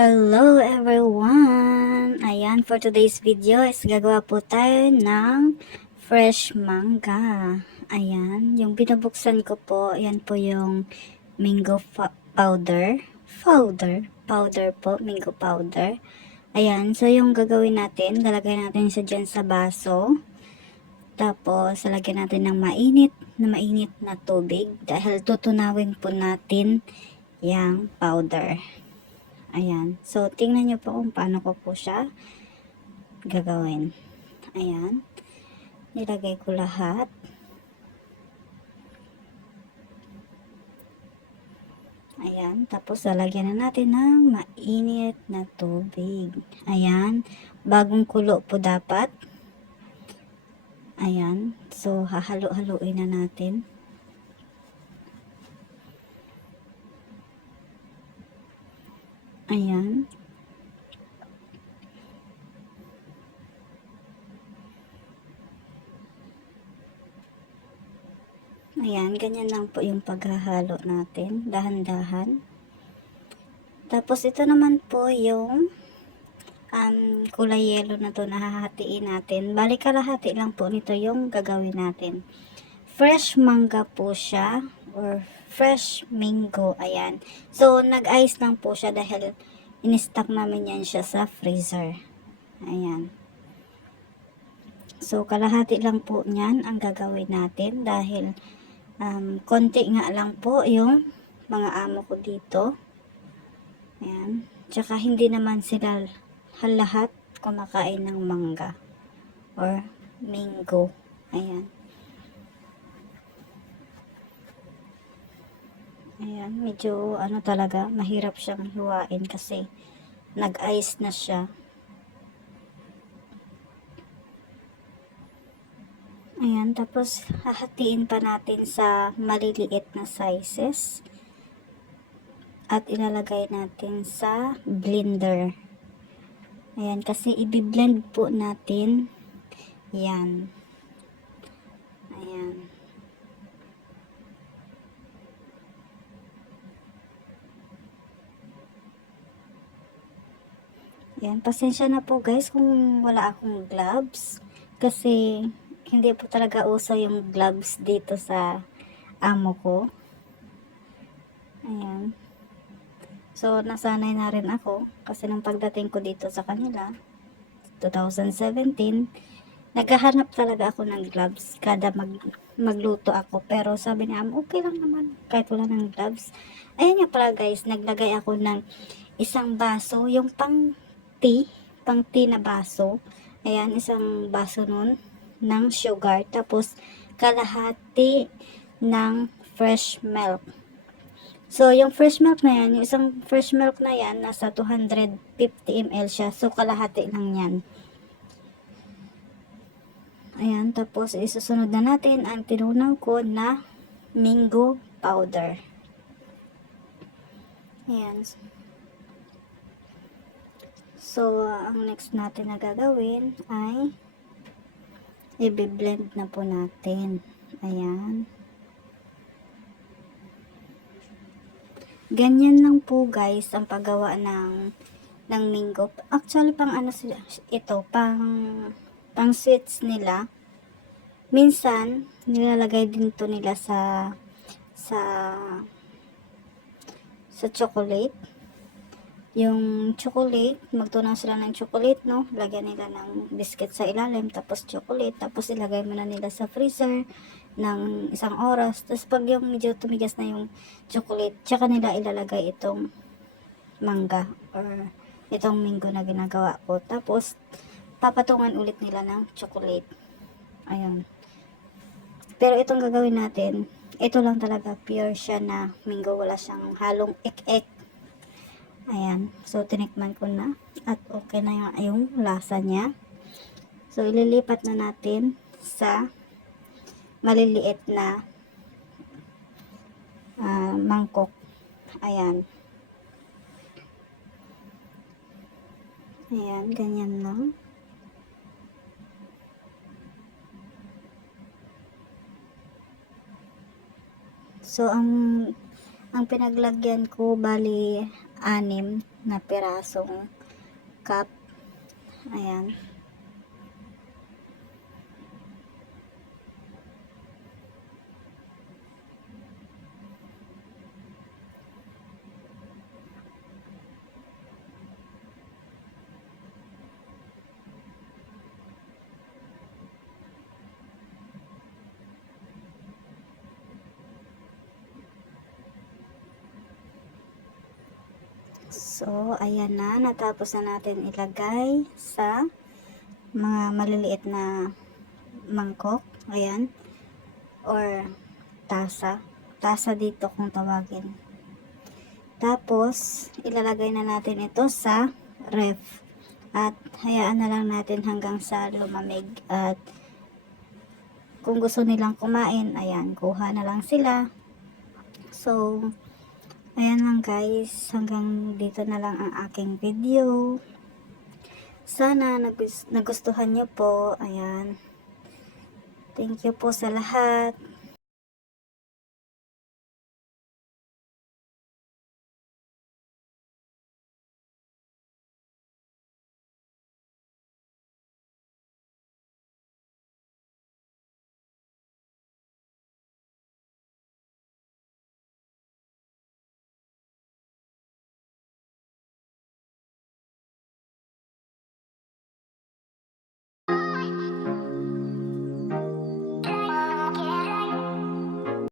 Hello everyone! Ayan, for today's video is gagawa po tayo ng fresh manga. Ayan, yung binubuksan ko po, ayan po yung mango powder. Powder po, mango powder. Ayan, so yung gagawin natin, lalagay natin siya dyan sa baso. Tapos, lalagyan natin ng mainit na tubig dahil tutunawin po natin yung powder. Ayan. So, tingnan nyo po kung paano ko po siya gagawin. Ayan. Nilagay ko lahat. Ayan. Tapos, lalagyan na natin ng mainit na tubig. Ayan. Bagong kulo po dapat. Ayan. So, hahalo-haluin na natin. Ayan. Ayan, ganyan lang po yung paghahalo natin. Dahan-dahan. Tapos, ito naman po yung kulay yellow na to na hahatiin natin. Bali, kalahati lang po nito yung gagawin natin. Fresh manga po siya or fresh mango. Ayan. So, nag-ice lang po siya dahil in-stock namin yan siya sa freezer. Ayan. So, kalahati lang po niyan ang gagawin natin dahil konti nga lang po yung mga amo ko dito. Ayan. Tsaka hindi naman sila lahat kumakain ng manga or mango. Ayan. Ayan, medyo ano talaga, mahirap siyang hiwain kasi nag-ice na siya. Ayan, tapos hahatiin pa natin sa maliliit na sizes at ilalagay natin sa blender. Ayan, kasi i-blend po natin yan. Ayan. Ayan, pasensya na po guys kung wala akong gloves kasi hindi po talaga uso yung gloves dito sa amo ko. Ayan. So, nasanay na rin ako kasi nung pagdating ko dito sa kanila, 2017, naghahanap talaga ako ng gloves kada magluto ako. Pero sabi niya, okay lang naman kahit wala ng gloves. Ayan nga pala guys, naglagay ako ng isang baso, yung pang tea na baso. Ayan, isang baso nun ng sugar. Tapos, kalahati ng fresh milk. So, yung fresh milk na yan, yung isang fresh milk na yan, nasa 250 ml siya. So, kalahati lang yan. Ayan, tapos isusunod na natin ang tinunaw ko na mango powder. Ayan. So, ang next natin na gagawin ay i-blend na po natin. Ayan. Ganyan lang po guys ang paggawa ng mango. Actually, pang ano ito, pang sweets nila. Minsan, nilalagay din to nila sa chocolate. Yung chocolate, magtunaw sila ng chocolate, no? Lagyan nila ng biscuit sa ilalim, tapos chocolate, tapos ilagay mo na nila sa freezer ng isang oras. Tapos pag yung medyo tumigas na yung chocolate, tsaka nila ilalagay itong manga or itong mango na ginagawa ko. Tapos, papatungan ulit nila ng chocolate. Ayun. Pero itong gagawin natin, ito lang talaga, pure siya na mango. Wala siyang halong ek-ek. Ayan. So, tinikman ko na. At okay na yung lasa niya. So, ililipat na natin sa maliliit na mangkok. Ayan. Ayan, ganyan lang. So, ang pinaglagyan ko, bali, 6 na pirasong cup. Ayan. So, ayan na. Natapos na natin ilagay sa mga maliliit na mangkok. Ayan. Or tasa. Tasa dito kung tawagin. Tapos, ilalagay na natin ito sa ref. At hayaan na lang natin hanggang sa lumamig. At kung gusto nilang kumain, ayan, kuha na lang sila. So, ayan lang guys, hanggang dito na lang ang aking video. Sana nagustuhan nyo po. Ayan. Thank you po sa lahat.